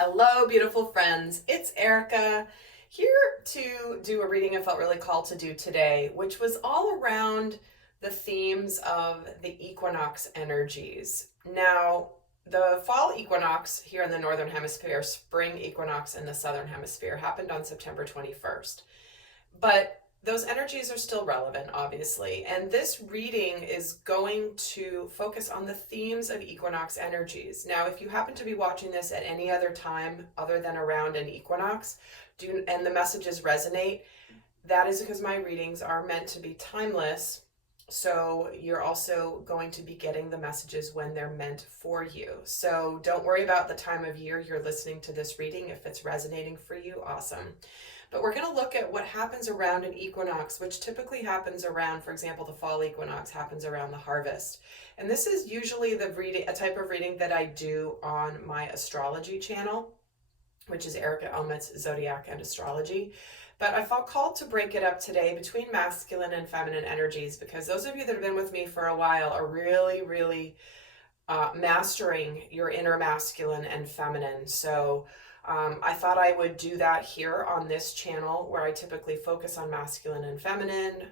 Hello, beautiful friends. It's Erica here to do a reading I felt really called to do today, which was all around the themes of the equinox energies. Now, the fall equinox here in the Northern Hemisphere, spring equinox in the Southern Hemisphere, happened on September 21st. But those energies are still relevant, obviously. And this reading is going to focus on the themes of equinox energies. Now, if you happen to be watching this at any other time other than around an equinox, and the messages resonate, that is because my readings are meant to be timeless. So you're also going to be getting the messages when they're meant for you. So don't worry about the time of year you're listening to this reading. If it's resonating for you, awesome. But we're going to look at what happens around an equinox, which typically happens around, for example, the fall equinox happens around the harvest. And this is usually a type of reading that I do on my astrology channel, which is Erica Elmuts Zodiac and Astrology. But I felt called to break it up today between masculine and feminine energies, because those of you that have been with me for a while are really mastering your inner masculine and feminine. So I thought I would do that here on this channel, where I typically focus on masculine and feminine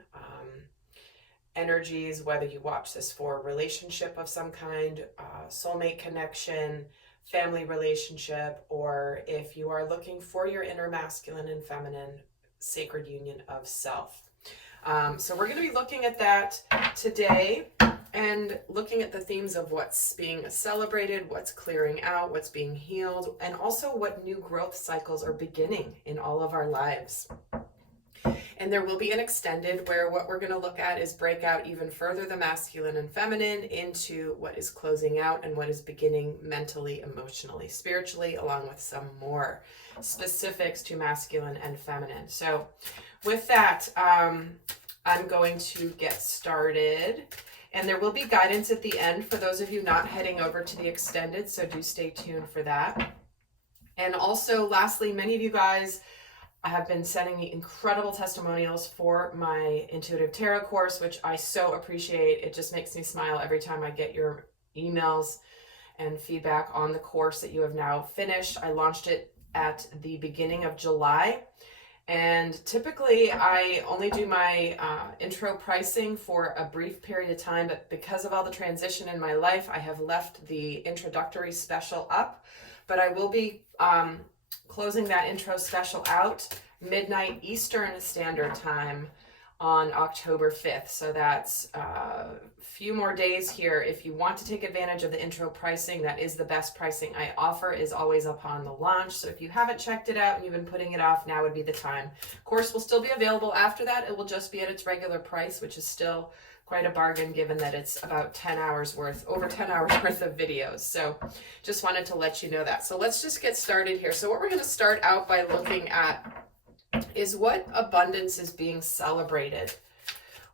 energies, whether you watch this for a relationship of some kind, soulmate connection, family relationship, or if you are looking for your inner masculine and feminine sacred union of self. So we're going to be looking at that today and looking at the themes of what's being celebrated, what's clearing out, what's being healed, and also what new growth cycles are beginning in all of our lives. And there will be an extended where what we're going to look at is break out even further the masculine and feminine into what is closing out and what is beginning mentally, emotionally, spiritually, along with some more specifics to masculine and feminine. So with that, I'm going to get started. And there will be guidance at the end for those of you not heading over to the extended, so do stay tuned for that. And also, lastly, many of you guys have been sending me incredible testimonials for my intuitive tarot course, which I so appreciate. It just makes me smile every time I get your emails and feedback on the course that you have now finished. I launched it at the beginning of July. And typically I only do my intro pricing for a brief period of time, but because of all the transition in my life, I have left the introductory special up. But I will be closing that intro special out midnight Eastern Standard Time on October 5th. So that's a few more days here. If you want to take advantage of the intro pricing, that is the best pricing I offer, is always upon the launch. So if you haven't checked it out and you've been putting it off, now would be the time. Course will still be available after that. It will just be at its regular price, which is still quite a bargain given that it's about 10 hours worth, over 10 hours worth of videos. So just wanted to let you know that. So let's just get started here. So what we're going to start out by looking at is what abundance is being celebrated.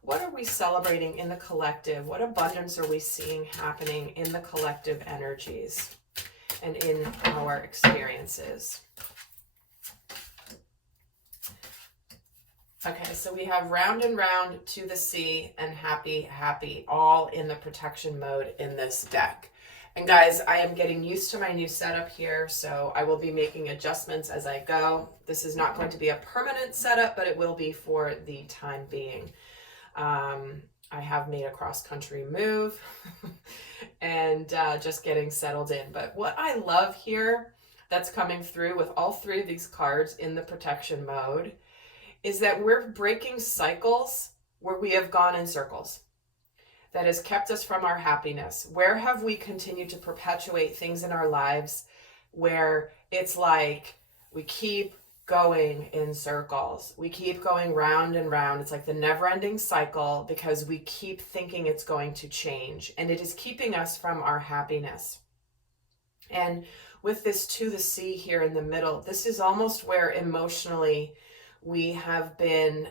What are we celebrating in the collective? What abundance are we seeing happening in the collective energies and in our experiences? Okay, so we have round and round, to the sea, and happy, happy, all in the protection mode in this deck. And guys, I am getting used to my new setup here, so I will be making adjustments as I go. This is not going to be a permanent setup, but it will be for the time being. I have made a cross-country move and just getting settled in. But what I love here that's coming through with all three of these cards in the protection mode is that we're breaking cycles where we have gone in circles. That has kept us from our happiness. Where have we continued to perpetuate things in our lives where it's like we keep going in circles? We keep going round and round. It's like the never-ending cycle because we keep thinking it's going to change, and it is keeping us from our happiness. And with this to the sea here in the middle, this is almost where emotionally we have been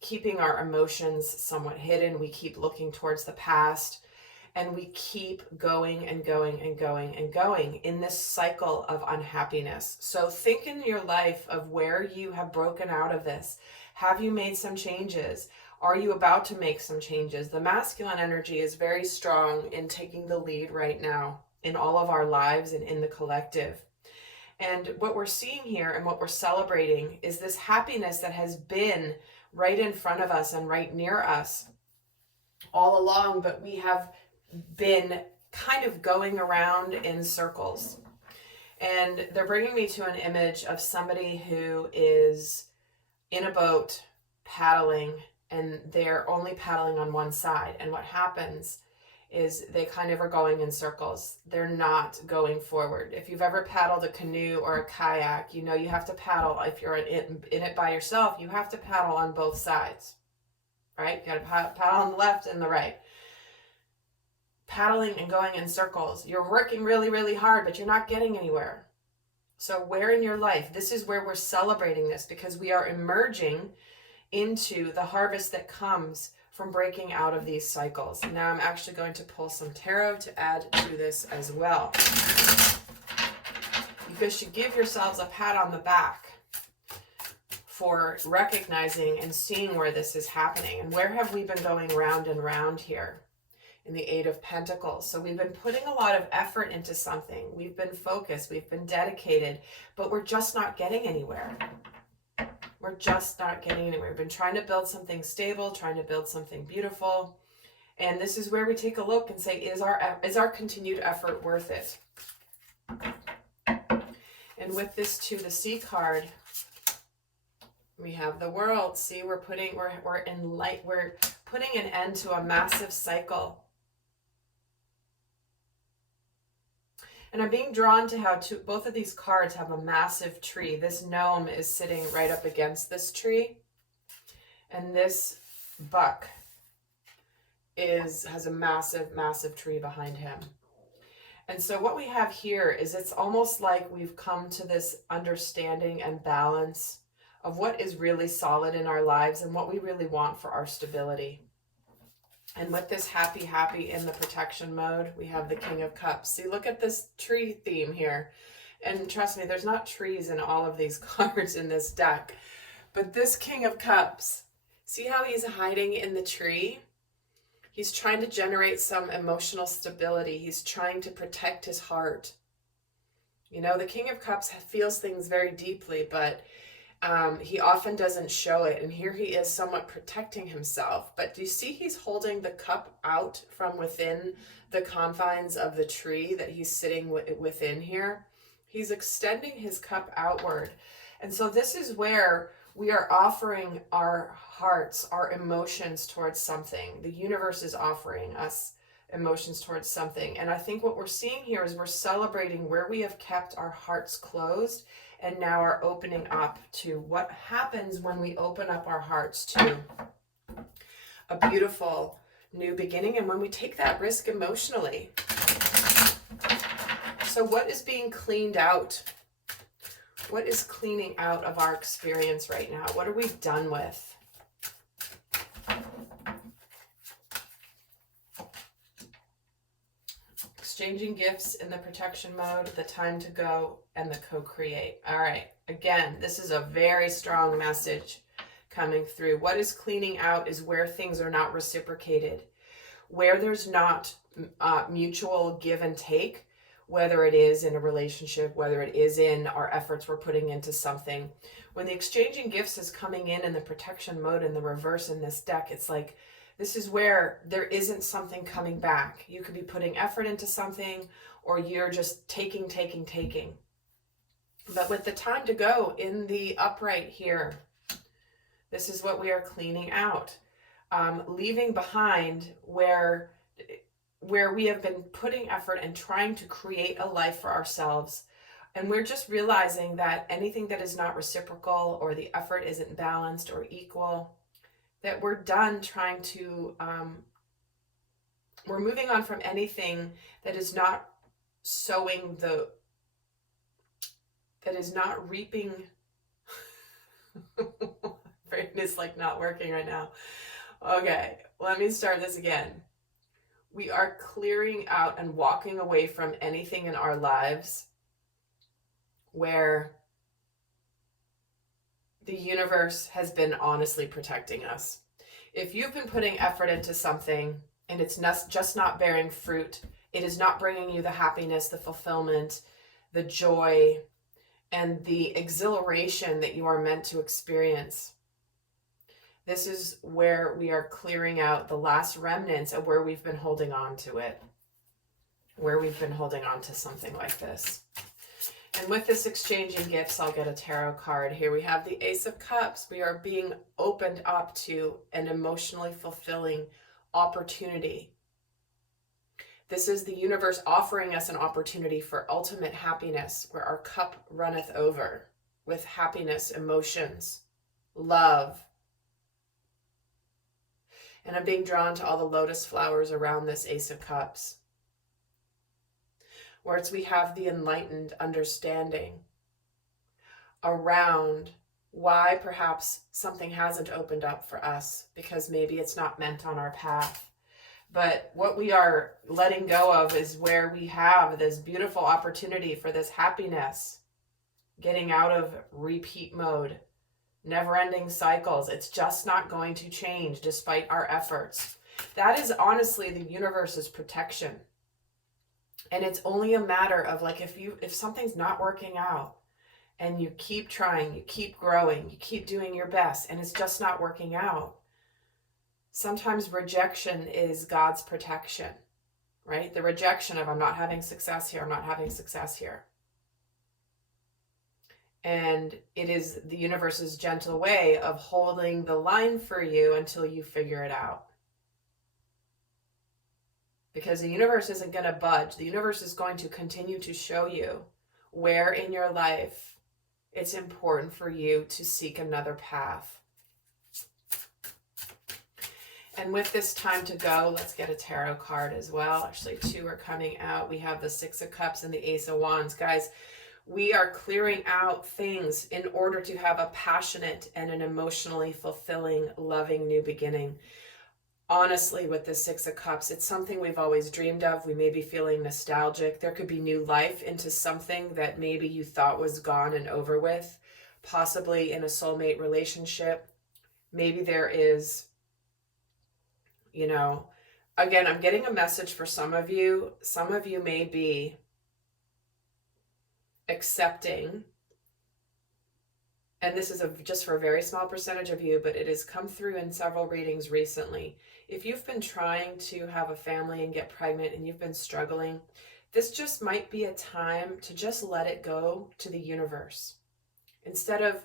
keeping our emotions somewhat hidden. We keep looking towards the past, and we keep going and going and going and going in this cycle of unhappiness. So think in your life of where you have broken out of this. Have you made some changes? Are you about to make some changes? The masculine energy is very strong in taking the lead right now in all of our lives and in the collective. And what we're seeing here and what we're celebrating is this happiness that has been right in front of us and right near us all along, but we have been kind of going around in circles. And they're bringing me to an image of somebody who is in a boat paddling, and they're only paddling on one side. And what happens is they kind of are going in circles. They're not going forward. If you've ever paddled a canoe or a kayak, you know you have to paddle. If you're in it by yourself, you have to paddle on both sides, right? You got to paddle on the left and the right. Paddling and going in circles. You're working really, really hard, but you're not getting anywhere. So where in your life, this is where we're celebrating this, because we are emerging into the harvest that comes from breaking out of these cycles. Now I'm actually going to pull some tarot to add to this as well. You guys should give yourselves a pat on the back for recognizing and seeing where this is happening. And where have we been going round and round here? In the Eight of Pentacles. So we've been putting a lot of effort into something. We've been focused, we've been dedicated, but we're just not getting anywhere. We're just not getting anywhere. We've been trying to build something stable, trying to build something beautiful. And this is where we take a look and say, is our continued effort worth it? And with this too, the Sea card, we have the World. See, we're putting an end to a massive cycle. And I'm being drawn to how both of these cards have a massive tree. This gnome is sitting right up against this tree. And this buck has a massive, massive tree behind him. And so what we have here is it's almost like we've come to this understanding and balance of what is really solid in our lives and what we really want for our stability. And with this happy in the protection mode, we have the King of Cups. See, look at this tree theme here. And trust me, there's not trees in all of these cards in this deck. But this King of Cups, see how he's hiding in the tree? He's trying to generate some emotional stability. He's trying to protect his heart. You know, the King of Cups feels things very deeply, but he often doesn't show it. And here he is somewhat protecting himself. But do you see he's holding the cup out from within the confines of the tree that he's sitting within here? He's extending his cup outward. And so this is where we are offering our hearts, our emotions towards something. The universe is offering us emotions towards something. And I think what we're seeing here is we're celebrating where we have kept our hearts closed and now are opening up to what happens when we open up our hearts to a beautiful new beginning and when we take that risk emotionally. So what is being cleaned out? What is cleaning out of our experience right now? What are we done with? Exchanging gifts in the protection mode, the time to go, and the co-create. All right. Again, this is a very strong message coming through. What is cleaning out is where things are not reciprocated, where there's not mutual give and take, whether it is in a relationship, whether it is in our efforts we're putting into something. When the exchanging gifts is coming in the protection mode in the reverse in this deck, it's like, this is where there isn't something coming back. You could be putting effort into something or you're just taking. But with the time to go in the upright here, this is what we are cleaning out. Leaving behind where we have been putting effort and trying to create a life for ourselves. And we're just realizing that anything that is not reciprocal or the effort isn't balanced or equal, that we're done trying to, we're moving on from anything that is not sowing that is not reaping. Brain is like not working right now. Okay, let me start this again. We are clearing out and walking away from anything in our lives where the universe has been honestly protecting us. If you've been putting effort into something and it's just not bearing fruit, it is not bringing you the happiness, the fulfillment, the joy, and the exhilaration that you are meant to experience. This is where we are clearing out the last remnants of where we've been holding on to it, where we've been holding on to something like this. And with this exchanging gifts, I'll get a tarot card. Here we have the Ace of Cups. We are being opened up to an emotionally fulfilling opportunity. This is the universe offering us an opportunity for ultimate happiness, where our cup runneth over with happiness, emotions, love. And I'm being drawn to all the lotus flowers around this Ace of Cups, where we have the enlightened understanding around why perhaps something hasn't opened up for us, because maybe it's not meant on our path. But what we are letting go of is where we have this beautiful opportunity for this happiness, getting out of repeat mode, never-ending cycles. It's just not going to change despite our efforts. That is honestly the universe's protection. And it's only a matter of, like, if something's not working out and you keep trying, you keep growing, you keep doing your best, and it's just not working out. Sometimes rejection is God's protection, right? The rejection of, I'm not having success here, I'm not having success here. And it is the universe's gentle way of holding the line for you until you figure it out. Because the universe isn't going to budge. The universe is going to continue to show you where in your life it's important for you to seek another path. And with this time to go, let's get a tarot card as well. Actually, two are coming out. We have the Six of Cups and the Ace of Wands. Guys, we are clearing out things in order to have a passionate and an emotionally fulfilling, loving new beginning. Honestly, with the Six of Cups, it's something we've always dreamed of. We may be feeling nostalgic. There could be new life into something that maybe you thought was gone and over with, possibly in a soulmate relationship. Maybe there is, you know, again, I'm getting a message for some of you. Some of you may be accepting, and this is just for a very small percentage of you, but it has come through in several readings recently. If you've been trying to have a family and get pregnant and you've been struggling, this just might be a time to just let it go to the universe. Instead of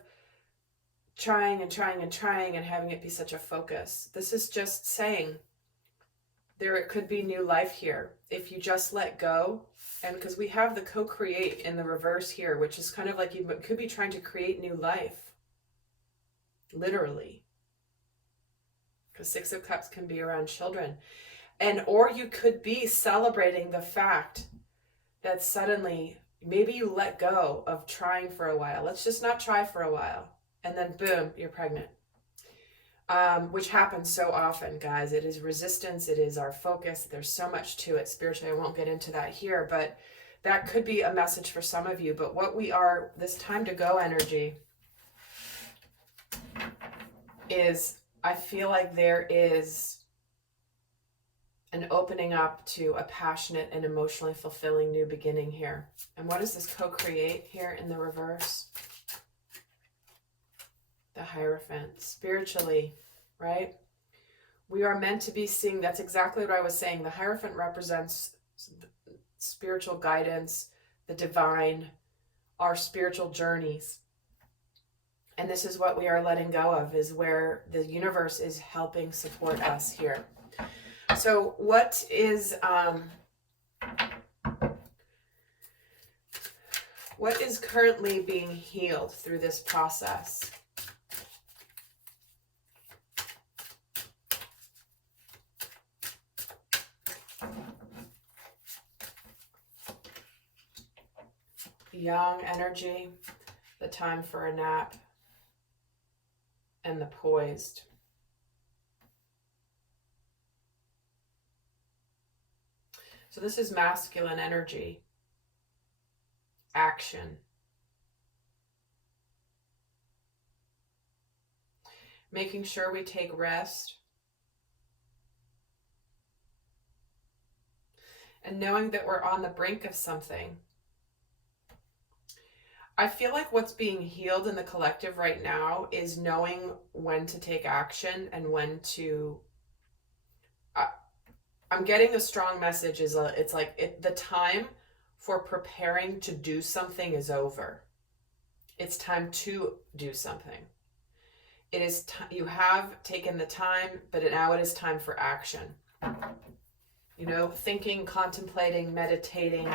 trying and trying and trying and having it be such a focus, this is just saying there could be new life here if you just let go. And because we have the co-create in the reverse here, which is kind of like you could be trying to create new life, literally. Because Six of Cups can be around children. Or you could be celebrating the fact that suddenly maybe you let go of trying for a while. Let's just not try for a while. And then boom, you're pregnant. Which happens so often, guys. It is resistance. It is our focus. There's so much to it spiritually. I won't get into that here, but that could be a message for some of you. But what we are, this time to go energy is, I feel like there is an opening up to a passionate and emotionally fulfilling new beginning here. And what is this co-create here in the reverse? The Hierophant. Spiritually, right? We are meant to be seeing, that's exactly what I was saying. The Hierophant represents spiritual guidance, the divine, our spiritual journeys. And this is what we are letting go of, is where the universe is helping support us here. So what is currently being healed through this process? Young energy, the time for a nap, and the poised. So this is masculine energy, action. Making sure we take rest. And knowing that we're on the brink of something. I feel like what's being healed in the collective right now is knowing when to take action and when to. I'm getting a strong message is it's like the time for preparing to do something is over. It's time to do something. It is you have taken the time, but now it is time for action. You know, thinking, contemplating, meditating,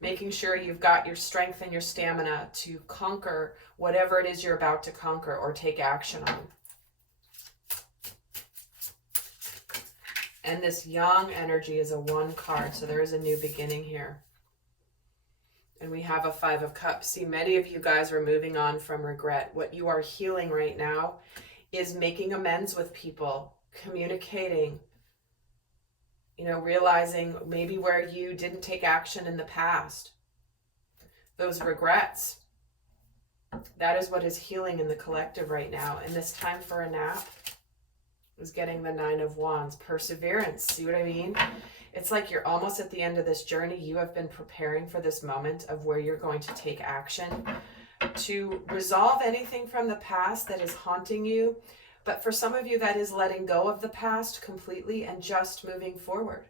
making sure you've got your strength and your stamina to conquer whatever it is you're about to conquer or take action on. And this yang energy is a 1 card, so there is a new beginning here. And we have a 5 of Cups. See, many of you guys are moving on from regret. What you are healing right now is making amends with people, communicating, you know, realizing maybe where you didn't take action in the past. Those regrets. That is what is healing in the collective right now. And this time for a nap is getting the 9 of Wands. Perseverance. See what I mean? It's like you're almost at the end of this journey. You have been preparing for this moment of where you're going to take action to resolve anything from the past that is haunting you. But for some of you, that is letting go of the past completely and just moving forward.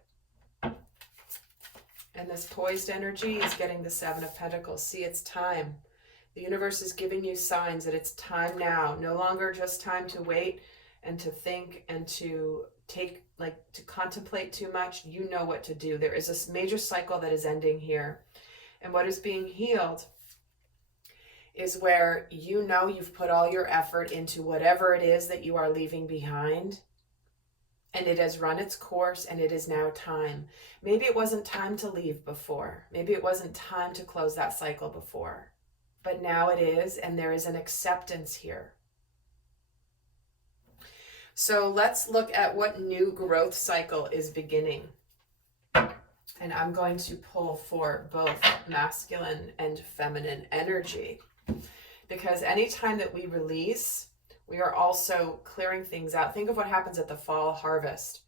And this poised energy is getting the 7 of Pentacles. See, it's time. The universe is giving you signs that it's time now. No longer just time to wait and to think and to to contemplate too much. You know what to do. There is a major cycle that is ending here. And what is being healed is where you know you've put all your effort into whatever it is that you are leaving behind. And it has run its course and it is now time. Maybe it wasn't time to leave before. Maybe it wasn't time to close that cycle before. But now it is, and there is an acceptance here. So let's look at what new growth cycle is beginning. And I'm going to pull for both masculine and feminine energy. Because anytime that we release, we are also clearing things out. Think of what happens at the fall harvest.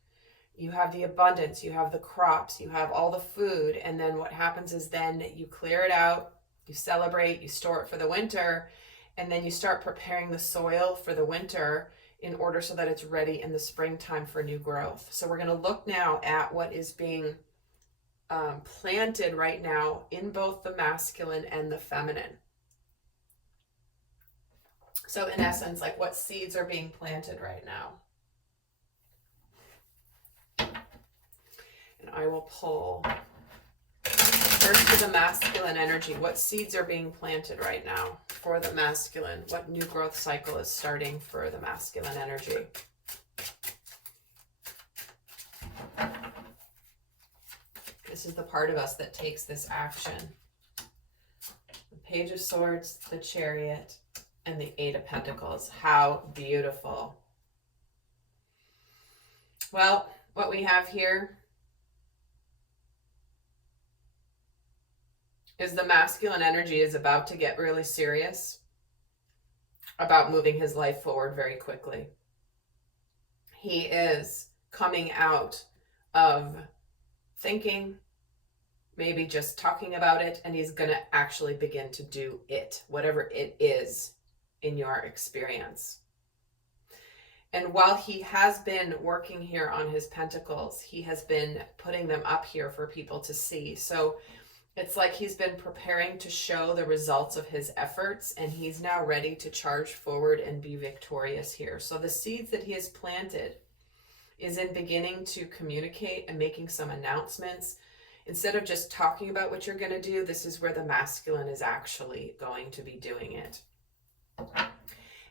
You have the abundance, you have the crops, you have all the food. And then what happens is then you clear it out, you celebrate, you store it for the winter, and then you start preparing the soil for the winter in order so that it's ready in the springtime for new growth. So we're going to look now at what is being planted right now in both the masculine and the feminine. So in essence, like what seeds are being planted right now. And I will pull first for the masculine energy. What seeds are being planted right now for the masculine? What new growth cycle is starting for the masculine energy? This is the part of us that takes this action. The Page of Swords, the Chariot, and the 8 of Pentacles. How beautiful. Well, what we have here is the masculine energy is about to get really serious about moving his life forward very quickly. He is coming out of thinking, maybe just talking about it, and he's going to actually begin to do it, whatever it is in your experience. And while he has been working here on his pentacles, he has been putting them up here for people to see. So it's like he's been preparing to show the results of his efforts, and he's now ready to charge forward and be victorious here. So the seeds that he has planted is in beginning to communicate and making some announcements. Instead of just talking about what you're going to do, this is where the masculine is actually going to be doing it.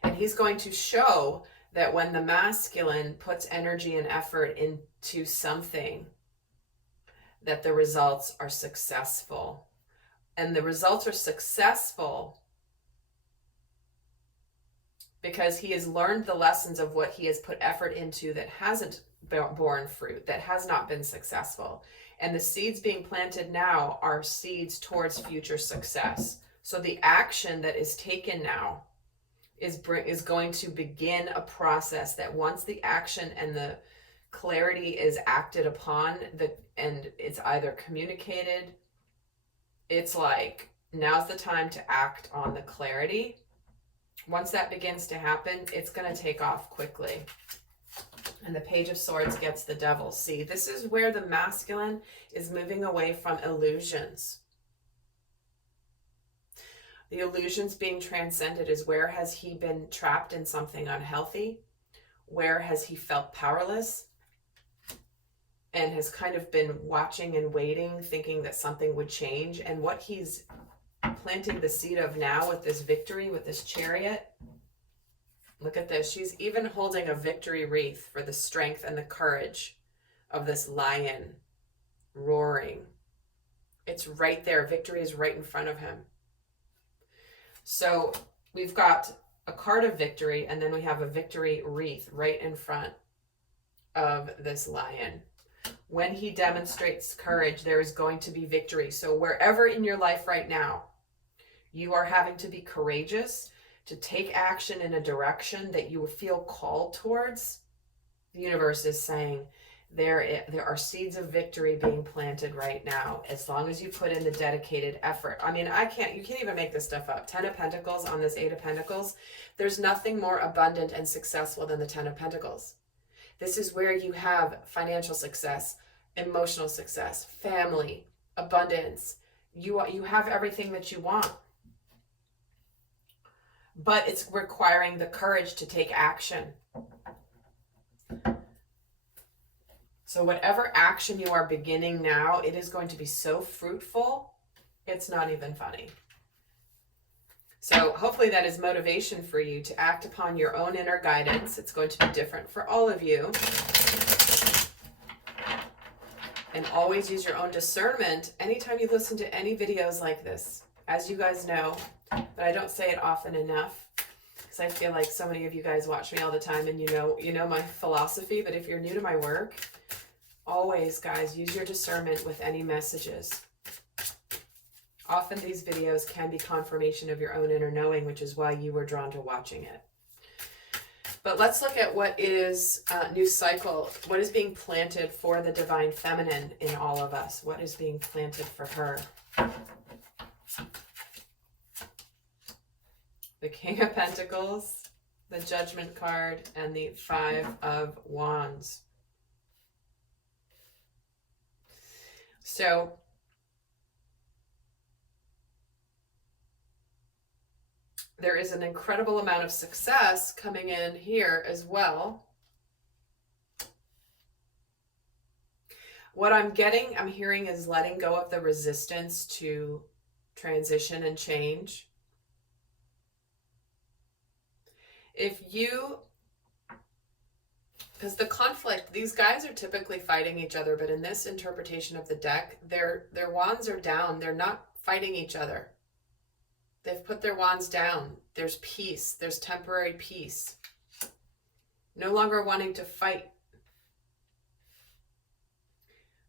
And he's going to show that when the masculine puts energy and effort into something, that the results are successful. And the results are successful because he has learned the lessons of what he has put effort into that hasn't borne fruit, that has not been successful. And the seeds being planted now are seeds towards future success. So the action that is taken now is going to begin a process that once the action and the clarity is acted upon, and it's either communicated, it's like Now's the time to act on the clarity. Once that begins to happen, it's going to take off quickly. And the Page of Swords gets the Devil. See, this is where the masculine is moving away from illusions. The illusions being transcended is, where has he been trapped in something unhealthy? Where has he felt powerless and has kind of been watching and waiting, thinking that something would change? And what he's planting the seed of now with this victory, with this Chariot. Look at this. She's even holding a victory wreath for the strength and the courage of this lion roaring. It's right there. Victory is right in front of him. So we've got a card of victory, and then we have a victory wreath right in front of this lion. When he demonstrates courage, there is going to be victory. So wherever in your life right now, you are having to be courageous, to take action in a direction that you feel called towards, the universe is saying there are seeds of victory being planted right now, as long as you put in the dedicated effort. I mean, you can't even make this stuff up. 10 of Pentacles on this 8 of Pentacles. There's nothing more abundant and successful than the 10 of Pentacles. This is where you have financial success, emotional success, family, abundance. You have everything that you want. But it's requiring the courage to take action. So whatever action you are beginning now, it is going to be so fruitful, it's not even funny. So hopefully that is motivation for you to act upon your own inner guidance. It's going to be different for all of you. And always use your own discernment anytime you listen to any videos like this. As you guys know, but I don't say it often enough, because I feel like so many of you guys watch me all the time and you know my philosophy. But if you're new to my work, always, guys, use your discernment with any messages. Often these videos can be confirmation of your own inner knowing, which is why you were drawn to watching it. But let's look at what is new cycle, what is being planted for the divine feminine in all of us. What is being planted for her? The King of Pentacles, the Judgment card, and the 5 of Wands. So there is an incredible amount of success coming in here as well. What I'm hearing is letting go of the resistance to transition and change. Because the conflict, these guys are typically fighting each other, but in this interpretation of the deck, their wands are down. They're not fighting each other. They've put their wands down. There's peace. There's temporary peace. No longer wanting to fight.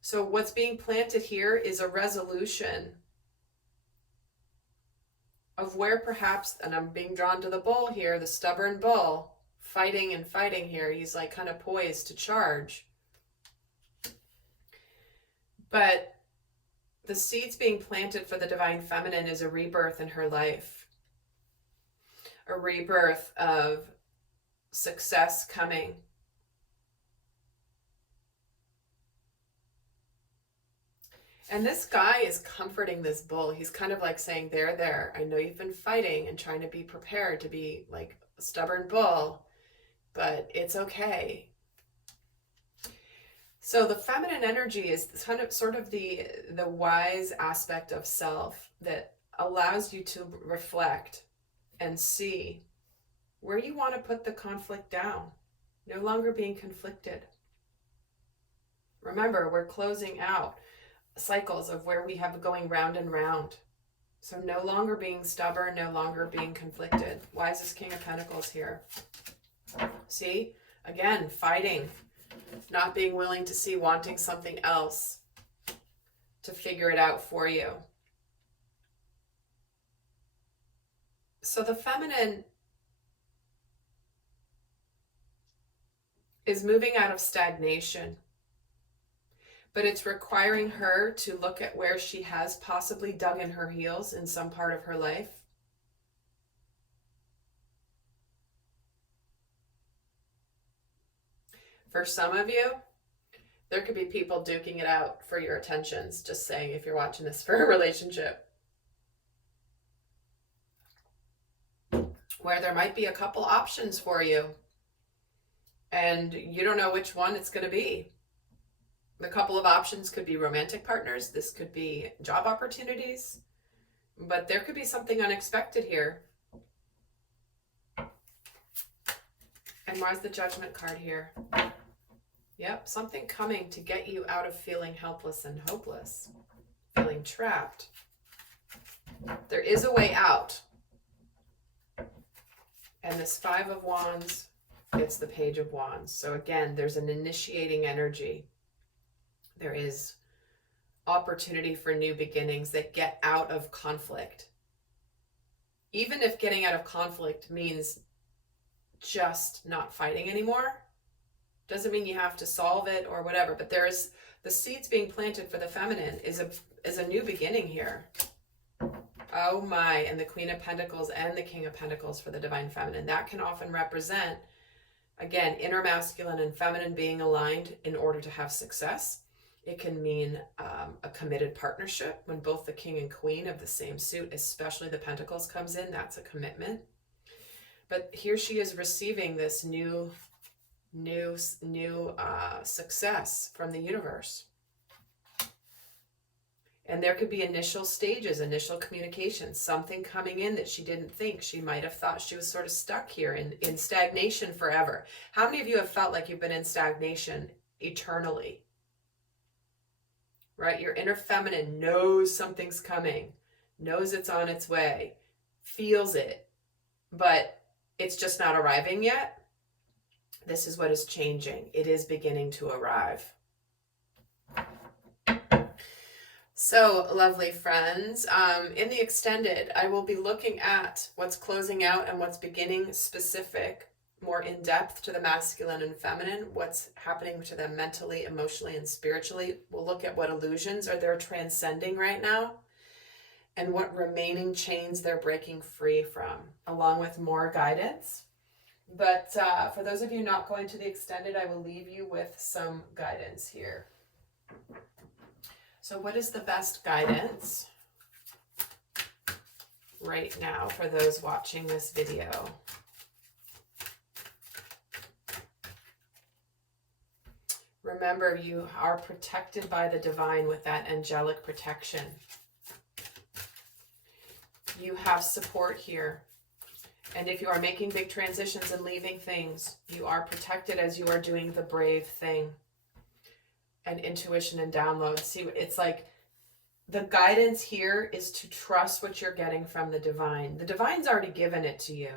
So what's being planted here is a resolution of where perhaps, and I'm being drawn to the bull here, the stubborn bull, fighting and fighting here. He's like kind of poised to charge. But the seeds being planted for the divine feminine is a rebirth in her life. A rebirth of success coming. And this guy is comforting this bull. He's kind of like saying, there, I know you've been fighting and trying to be prepared to be like a stubborn bull, but it's okay. So the feminine energy is kind of sort of the wise aspect of self that allows you to reflect and see where you want to put the conflict down. No longer being conflicted. Remember, we're closing out cycles of where we have going round and round. So no longer being stubborn, no longer being conflicted. Why is this King of Pentacles here? See? Again, fighting. Not being willing to see, wanting something else to figure it out for you. So the feminine is moving out of stagnation. but it's requiring her to look at where she has possibly dug in her heels in some part of her life. For some of you, there could be people duking it out for your attentions, just saying, if you're watching this for a relationship, where there might be a couple options for you and you don't know which one it's going to be. The couple of options could be romantic partners. This could be job opportunities, but there could be something unexpected here. And where's the Judgment card here? Yep, something coming to get you out of feeling helpless and hopeless, feeling trapped. There is a way out. And this Five of Wands, it's the Page of Wands. So again, there's an initiating energy. There is opportunity for new beginnings that get out of conflict. Even if getting out of conflict means just not fighting anymore, doesn't mean you have to solve it or whatever, but there is the seeds being planted for the feminine is a new beginning here. Oh my, and the Queen of Pentacles and the King of Pentacles for the Divine Feminine. That can often represent, again, inner masculine and feminine being aligned in order to have success. It can mean a committed partnership when both the King and Queen of the same suit, especially the Pentacles, comes in. That's a commitment. But here she is receiving this new success from the universe. And there could be initial stages, initial communication, something coming in that she didn't think. She might have thought she was sort of stuck here in stagnation forever. How many of you have felt like you've been in stagnation eternally? Right? Your inner feminine knows something's coming, knows it's on its way, feels it, but it's just not arriving yet. This is what is changing. It is beginning to arrive. So, lovely friends, in the extended, I will be looking at what's closing out and what's beginning specific, more in depth to the masculine and feminine, what's happening to them mentally, emotionally, and spiritually. We'll look at what illusions are they're transcending right now and what remaining chains they're breaking free from, along with more guidance. But for those of you not going to the extended, I will leave you with some guidance here. So what is the best guidance right now for those watching this video? Remember, you are protected by the divine with that angelic protection. You have support here. And if you are making big transitions and leaving things, you are protected as you are doing the brave thing. And intuition and download. See, it's like the guidance here is to trust what you're getting from the divine. The divine's already given it to you.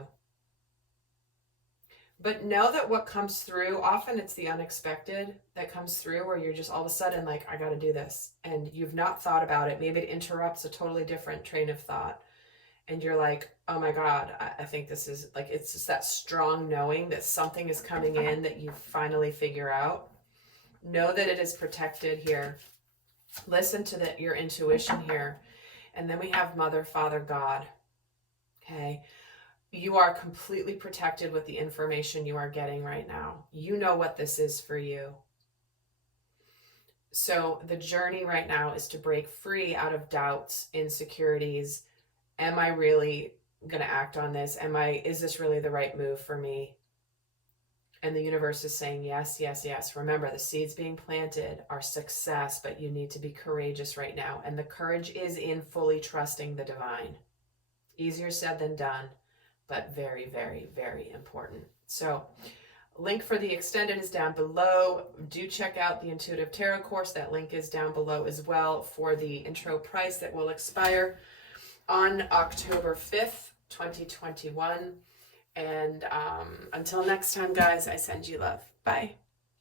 But know that what comes through, often it's the unexpected that comes through where you're just all of a sudden like, I got to do this. And you've not thought about it. Maybe it interrupts a totally different train of thought. And you're like, oh my God, I think this is like, it's just that strong knowing that something is coming in that you finally figure out. Know that it is protected here. Listen to your intuition here. And then we have Mother, Father, God. Okay. You are completely protected with the information you are getting right now. You know what this is for you. So the journey right now is to break free out of doubts, insecurities. Am I really going to act on this? Is this really the right move for me? And the universe is saying, yes, yes, yes. Remember, the seeds being planted are success, but you need to be courageous right now. And the courage is in fully trusting the divine. Easier said than done, but very, very, very important. So link for the extended is down below. Do check out the Intuitive Tarot course. That link is down below as well for the intro price that will expire on October 5th, 2021. And until next time, guys, I send you love. Bye.